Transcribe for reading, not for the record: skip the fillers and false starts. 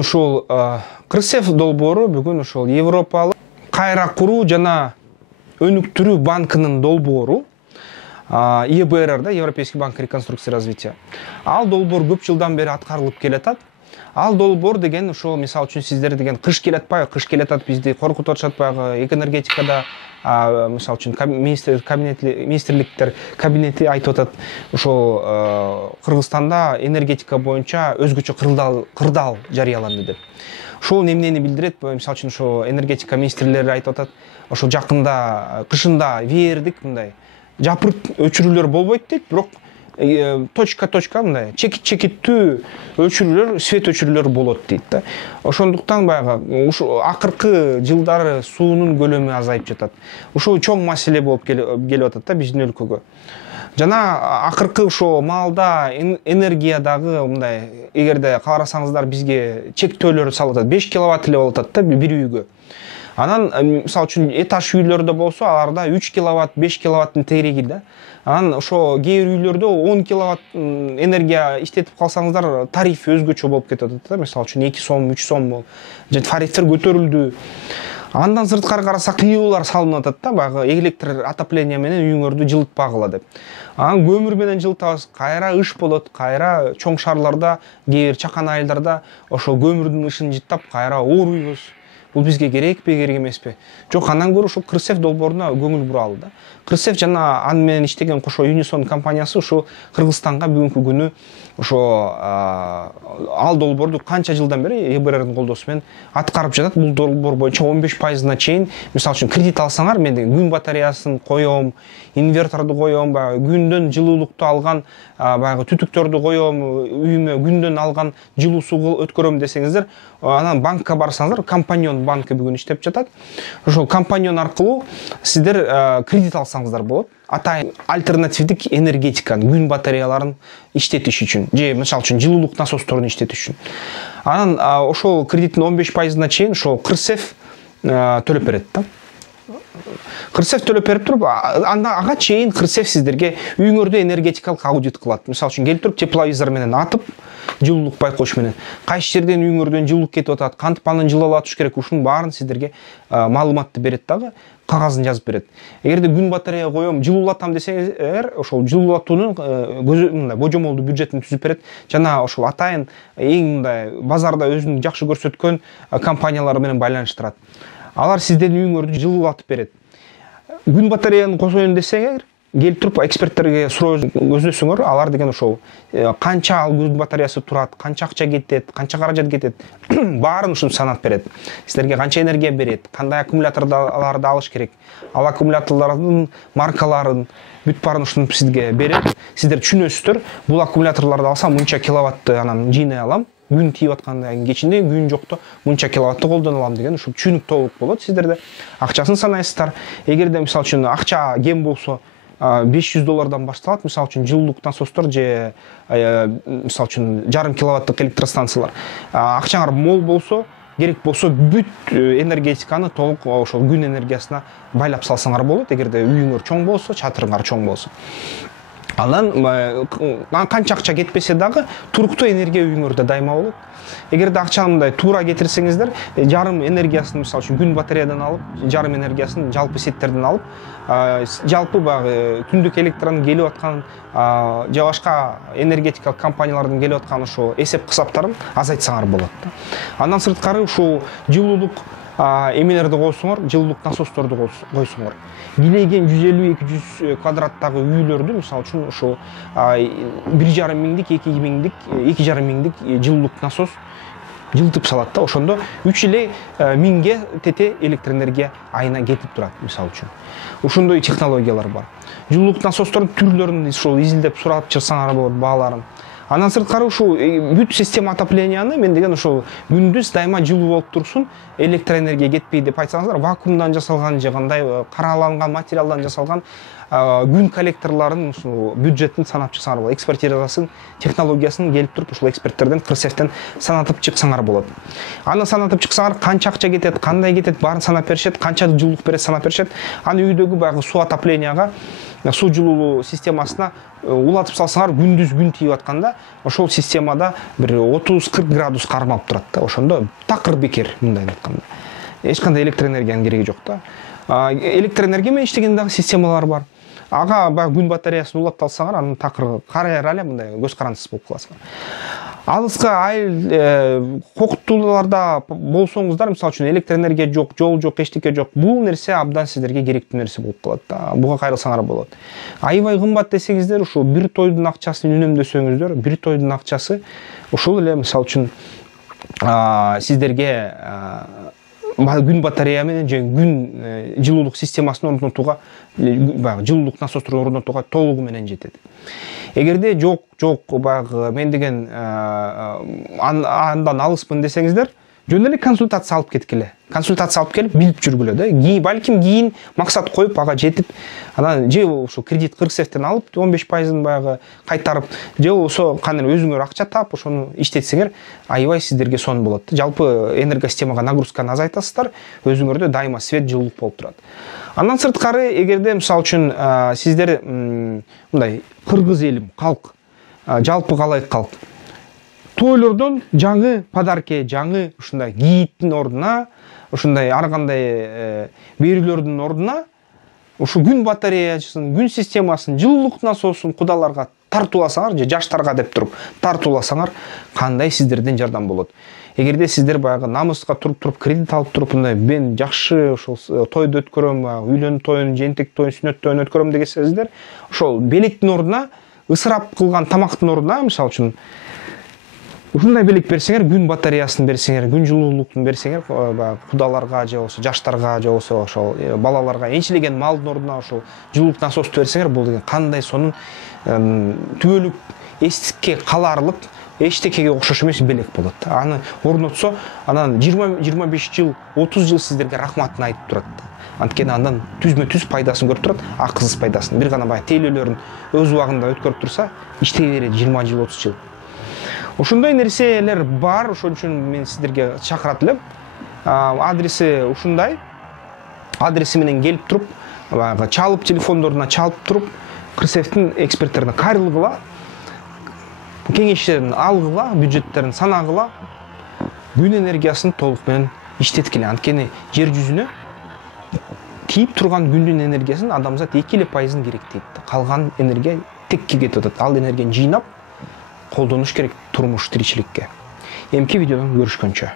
бүгүн ушул Кырсев долбоору бүгүн ушул Европалык кайра куруу жана өнүктүрүү банкынын долбоору, ЕБРР да, Европейский банк реконструкции и развития. Ал долбоор көп жылдан бери аткарылып келатат. Ал долбоор деген ошол мисалы үчүн сиздер деген кыш келатпайбы, кыш келатат бизди коркутуп атышатпайбы, энергетикада мисалы үчүн министрликтер кабинети айтып атат, ошол Кыргызстанда энергетика боюнча өзгөчө кырдаал жарыяланды деп. Ошол эмнени билдирет? Мисалы үчүн ошо энергетика министрлери айтып атат, ошо жакында кышында вердик мындай жапырт өчүрүүлөр болбойт дейт, бирок точка мындай чекиттүү өчүрүүлөр, свет өчүрүүлөр болот дейт да. Ошондуктан баягы ушу акыркы жылдары суунун көлөмү азайып жатат. Ушул чоң маселе болуп келип атат да биздин өлкөгө. Жана акыркы ошо маалда энергиядагы мындай, эгерде каарасаңыздар, бизге чектөөлөр салып атат. 5 киловатт эле болуп атат да бир үйгө. Анан мисалы үчүн этаж үйлөрдө болсо, аларда 3 киловатт, 5 киловаттын тереги да. Анан ошо кээ бир үйлөрдө 10 киловатт энергия иштетип калсаңыздар, тариф өзгөчө болуп кетип атат да. Мисалы үчүн 2 сом, 3 сом болуп. Же тарифтер көтөрүлдү. Андан сырткары карасак, кыюулар салынып атат да, баягы электр отопление менен үйүңөрдү жылытпагыла деп. Анан көмүр менен жылытабыз, кайра ыш болот, кайра чоң шаарларда, кээ бир чакан айылдарда ошо көмүрдүн ышын жыттап, кайра ооруйбуз. Бул бизге керекпи, керек эмеспи? Жок, андан көрө ушул Кырсев долбооруна көңүл буралы да. Кырсев жана аны менен иштеген кошо Юнисон компаниясы ушу Кыргызстанга бүгүнкү күнү ошо ал долбоорду канча жылдан бери ЕБРРдин колдоосу менен аткарып жатат. Бул долбоор боюнча 15%на чейин, мисалы үчүн кредит алсаңар, мен күн батареясын коем, инверторду коем, күндөн жылуулукту алган, баягы түтүктөрдү коем, үйүмө күндөн алган жылуу суу өткөрөм десеңиздер, анан банкка барсаңыздар, компаньон банкы бүгүн иштеп жатат. Ошол компаньон аркылуу сиздер кредит алсаңыздар болот. Атайын альтернативдик энергетиканы, күн батареяларын иштетиш үчүн, же мисалы үчүн жылуулук насосторун иштетиш үчүн. Анан ошол кредиттин 15%на чейин ошол Кырсев төлөп берет да. Кырсев төлөп берип туруп, ага чейин Кырсев сиздерге үйүңөрдө энергетикалык аудит кылат. Мисалы үчүн келип туруп, тепловизор менен атып, жылуулук байкош менен кайсы жерден үйүңөрдөн жылуулук кетип атат, кантип анын жылуулатыш керек, ушунун баарын сиздерге маалыматты берет дагы, кагазын жазып берет. Эгерде күн батарея коем, жылуулатам десеңиздер, ошол жылуулатуунун мындай божомолдуу бюджетин түзүп берет. Жана ошол атайын эң мындай базарда өзүн жакшы көрсөткөн компаниялар менен байланыштырат. Алар сиздердин үйүңөрдү жылуулатып берет. Күн батареяны косоюн десеңер, келип туруп эксперттерге суроо көздөсөңөр, алар деген ошол канча ал күн батареясы турат, канча акча кетет, канча каражат кетет, баарын ушинтип санап берет. Сиздерге канча энергия берет, кандай аккумуляторларды алыш керек, ал аккумуляторлордун маркаларын, бүт баарын ушинтип сизге берет. Сиздер түшүнөсүздөр, бул аккумуляторлорду алсам мынча киловаттты анан жыйнай алам. Күн тийип аткандан кечинде, күн жокто мынча киловаттты колдоно алам деген ушул түшүнүк толук болот сиздерде. Акчасын санайсыздар. Эгерде мисалы үчүн акча кем болсо, $500 башталат, мисалы үчүн жылуулук насостор же мисалы үчүн жарым киловатттык электростанциялар. Акчаңар мол болсо, керек болсо бүт энергетиканы толук ошол күн энергиясына байлап салсаңар болот, эгерде үйүңөр чоң болсо, чатырыңар чоң болсо. Анан канча акча кетпесе дагы туруктуу энергия үйүңөрдө дайыма болот. Эгерде акчаны мындай туура кетирсеңиздер, жарым энергиясын мисалы үчүн күн батареядан алып, жарым энергиясын жалпы сеттерден алып, жалпы баягы күндүк электронун келип аткан же башка энергетикалык компаниялардын келип аткан ошо эсеп кысаптарын азайтсаңар болот да. Андан сырткары ушул жылуулук эмелерди койсоңор, жылуулук насосторду койсоңор, килейген 150-200 квадраттагы үйлөрдү мисалы үчүн ошо 1,5 миңдик, 2 миңдик, 2,5 миңдик жылуулук насос жылытып салат да. Ошондо 3 эле миңге тете электр энергия айына кетип турат мисалы үчүн. Ошондой технологиялар бар. Жылуулук насостордун түрлөрүн ошол изилдеп сурап чыксаңар болот, бааларын. Андан сырткары ушул бүт система отопленияны мен деген ошол күндүз дайыма жылуу болуп турсун, электроэнергия кетпей деп айтсаңыздар, вакуумдан жасалган же кандай караланган материалдан жасалган күн коллекторларын ушул бюджеттин санап чыксаңар болот, экспертизасын технологиясын келип туруп ушул эксперттерден КРСФтен санатып чыксаңар болот. Аны санатып чыксаңар канча акча кетет, кандай кетет, баарын санап беришет, канча жылуулук берет санап беришет. Аны үйдөгү баягы суу отопленияга, суу жылуулуу системасына улатып салсаңар, күндүз күн тийип атканда ошол системада бир 30-40 градус кармалып турат да. Ошондо такыр бекер мындай айтканда. Эч кандай электр энергиянын кереги жок да. Электр энергия менен иштеген дагы системалар бар. Ага баягы күн батареясын улатып алсаңар, анын такыр караяр эле мындай көз карандысыз болуп каласыңар. Алыска айыл кокуттууларда болсоңуздар, мисалы үчүн электр энергия жок, жол жок, эчтеке жок, бул нерсе абдан сиздерге керектүү нерсе болуп калат да. Буга кайрылсаңар болот. Аябай кымбат десеңиздер, ушул бир тойдун акчасын үнөмдөсөңүздөр, бир тойдун акчасы ушул эле мисалы үчүн сиздерге күн батарея менен же күн жылуулук системасын орнотууга, баягы жылуулук насостурун орнотууга толугу менен жетет. Эгерде жок баягы мен деген андан алыспын десеңиздер, жөн эле консультация алып кеткиле. Консультация алып келип билип жүргүлө да. Балким кийин максат коюп, ага жетип, анан же ошо кредит КРСФтен алып 15%ын баягы кайтарып, же болсо кандай өзүңөр акча таап, ошону иштетсеңер, аябай сиздерге сон болот. Жалпы энергосистемага нагрузканы азайтасыздар, өзүңөрдө дайыма свет, жылуулук болуп турат. Андан сырткары, эгерде мисалы үчүн сиздер мындай кыргыз элим, калк, жалпы калайык калк, тойлордон жаңы подарки, жаңы ушундай кийиттин ордуна, ушундай ар кандай берүүлөрдүн ордуна ушу күн батареясын, күн системасын, жылуулук насоосун кудаларга тартууласаңар, же жаштарга деп туруп тартууласаңар, кандай сиздерден жардам болот. Эгерде сиздер баягы намыска туруп кредит алып туруп, мындай мен жакшы ошол тойду өткөрөм, үйлөнүү тоюн, жентек тоюн, сүннөт тоюн өткөрөм дегенсиздер, ошол белектин ордуна, ысырап кылган тамактын ордуна, мисалы үчүн ушундай белек берсеңер, күн батареясын берсеңер, күн жылуулуктун берсеңер, кудаларга же болсо жаштарга же болсо ошол балаларга энчилеген малдын ордуна ошол жылуулук насосту берсеңер, бул деген кандай сонун түбөлүк эстикке каларлык, эчтекеге окшош эмес белек болот. Аны орнотсо, анан 20-25 жыл, 30 жыл сиздерге рахматын айтып турат. Анткени андан түзмө-түз пайдасын көрүп турат, акысыз пайдасын. Бир гана баягы тейлөөлөрүн өз убагында өткөрүп турса, иштей берет 20 жыл, 30 жыл. Ошондой нерселер бар, ошон үчүн мен сиздерге чакырат элем. Адреси ушундай. Адреси менен келип туруп, баягы чалып, телефондоруна чалып туруп, КРСФтин эксперттерине кайрылгыла, кеңештерин алгыла, бюджеттерин санагыла, күн энергиясын толук менен иштеткиле. Анткени жер жүзүнө тийип турган күндүн энергиясын адамзат 2% керектейт. Калган энергия текке кетип атат. Ал энергияны жыйнап колдонуш керек турмуш тиричиликке. Эмки видеодон көрүшкөнчө.